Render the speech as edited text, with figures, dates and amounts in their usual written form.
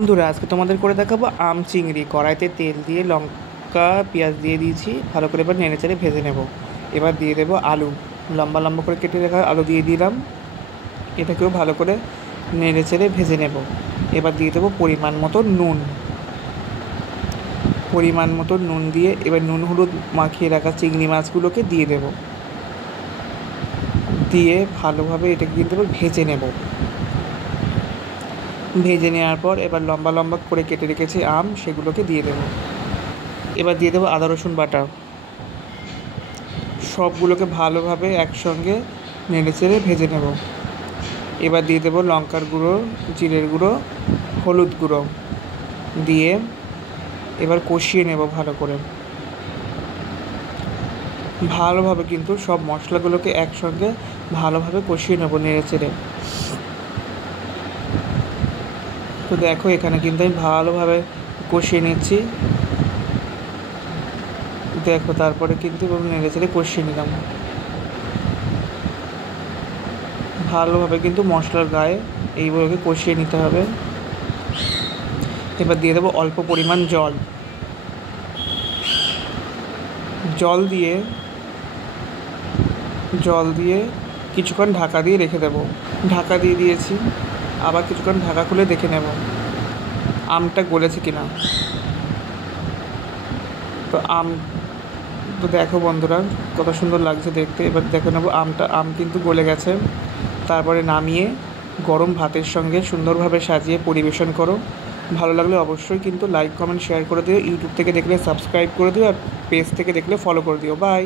বন্ধুরা, আজকে তোমাদের করে দেখাবো আম চিংড়ি। কড়াইতে তেল দিয়ে লঙ্কা পেঁয়াজ দিয়ে দিয়েছি, ভালো করে এবার নেড়েচেড়ে ভেজে নেব। এবার দিয়ে দেবো আলু, লম্বা লম্বা করে কেটে রাখা আলু দিয়ে দিলাম। এটাকেও ভালো করে নেড়েচেড়ে ভেজে নেব। এবার দিয়ে দেবো পরিমাণ মতো নুন দিয়ে এবার নুন হলুদ মাখিয়ে রাখা চিংড়ি মাছগুলোকে দিয়ে দেব। দিয়ে ভালোভাবে এটাকে কিন্তু ভেজে নেব। ভেজে নেওয়ার পর এবার লম্বা লম্বা করে কেটে রেখেছি আম, সেগুলোকে দিয়ে দেবো। এবার দিয়ে দেবো আদা রসুন বাটা। সবগুলোকে ভালোভাবে একসঙ্গে নেড়েচেড়ে ভেজে নেব। এবার দিয়ে দেবো লঙ্কার গুঁড়ো, জিরের গুঁড়ো, হলুদ গুঁড়ো দিয়ে এবার কষিয়ে নেব ভালোভাবে কিন্তু সব মশলাগুলোকে একসঙ্গে ভালোভাবে কষিয়ে নেব নেড়েচেড়ে। তো দেখো, এখানে কিন্তু আমি ভালোভাবে কষিয়ে নিচ্ছি। দেখো, তারপরে কিন্তু নেড়েচেড়ে কষিয়ে নিলাম ভালোভাবে, কিন্তু মশলার গায়ে এইভাবে কষিয়ে নিতে হবে। এবার দিয়ে দেবো অল্প পরিমাণ জল দিয়ে কিছুক্ষণ ঢাকা দিয়ে রেখে দেবো। ঢাকা দিয়ে দিয়েছি, আবার কিছুক্ষণ ঢাকা খুলে দেখে নেব আমটা গলেছে কিনা। তো দেখো বন্ধুরা, কত সুন্দর লাগছে দেখতে। এবার দেখে নেবো আম কিন্তু গলে গেছে। তারপরে নামিয়ে গরম ভাতের সঙ্গে সুন্দরভাবে সাজিয়ে পরিবেশন করো। ভালো লাগলে অবশ্যই কিন্তু লাইক কমেন্ট শেয়ার করে দিও। ইউটিউব থেকে দেখলে সাবস্ক্রাইব করে দিও, আর পেজ থেকে দেখলে ফলো করে দিও। বাই।